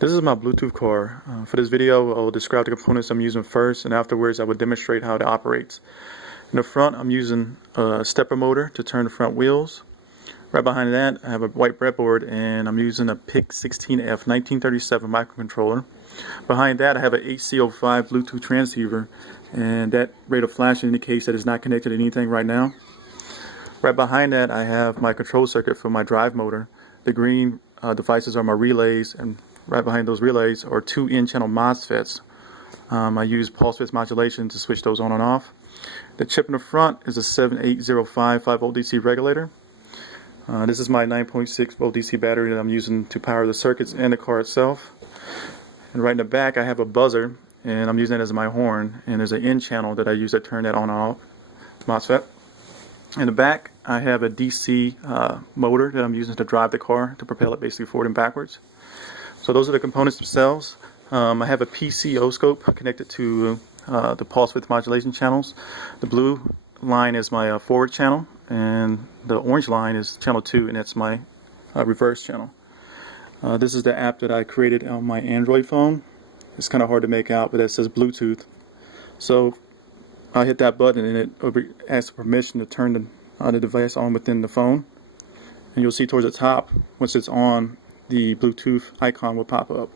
This is my Bluetooth car. For this video, I will describe the components I'm using first, and afterwards I will demonstrate how it operates. In the front, I'm using a stepper motor to turn the front wheels. Right behind that, I have a white breadboard, and I'm using a PIC16F1937 microcontroller. Behind that, I have an HC05 Bluetooth transceiver, and that rate of flash indicates that it's not connected to anything right now. Right behind that, I have my control circuit for my drive motor. The green devices are my relays, and right behind those relays are two N-channel MOSFETs. I use pulse width modulation to switch those on and off. The chip in the front is a 78055 5V DC regulator. This is my 9.6 volt DC battery that I'm using to power the circuits and the car itself. And right in the back I have a buzzer, and I'm using it as my horn, and there's an N-channel that I use to turn that on and off MOSFET. In the back I have a DC motor that I'm using to drive the car, to propel it basically forward and backwards. So those are the components themselves. I have a PC oscilloscope connected to the pulse width modulation channels. The blue line is my forward channel, and the orange line is channel 2, and that's my reverse channel. This is the app that I created on my Android phone. It's kind of hard to make out, but it says Bluetooth. So I hit that button and it asks permission to turn the device on within the phone. And you'll see towards the top, once it's on, the Bluetooth icon will pop up.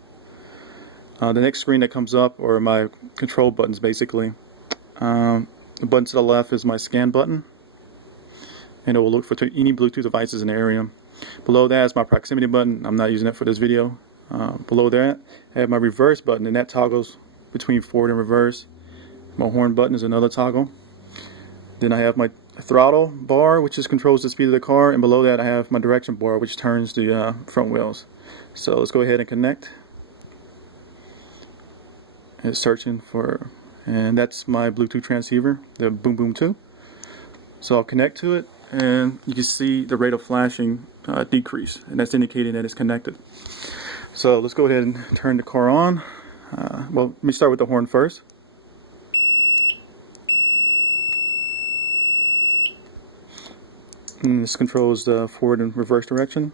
The next screen that comes up are my control buttons basically. The button to the left is my scan button, and it will look for any Bluetooth devices in the area. Below that is my proximity button. I'm not using it for this video. Below that I have my reverse button, and that toggles between forward and reverse. My horn button is another toggle. Then I have my throttle bar, which controls the speed of the car, and below that I have my direction bar, which turns the front wheels. So let's go ahead and connect. It's searching for, and that's my Bluetooth transceiver, the Boom Boom 2. So I'll connect to it, and you can see the rate of flashing decrease, and that's indicating that it's connected. So let's go ahead and turn the car on. Well, let me start with the horn first. And this controls the forward and reverse direction.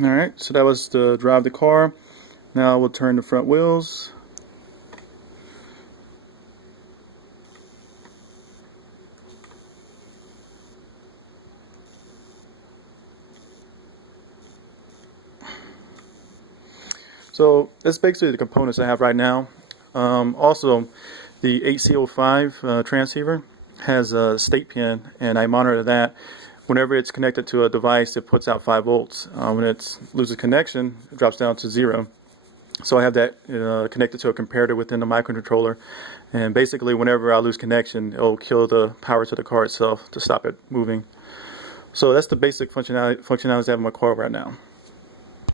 Alright, so that was to drive the car. Now we'll turn the front wheels. So that's basically the components I have right now. Also, the HC05 transceiver has a state pin, and I monitor that. Whenever it's connected to a device, it puts out 5 volts. When it loses connection, it drops down to 0. So I have that connected to a comparator within the microcontroller, and basically whenever I lose connection, it'll kill the power to the car itself to stop it moving. So that's the basic functionality I have in my car right now.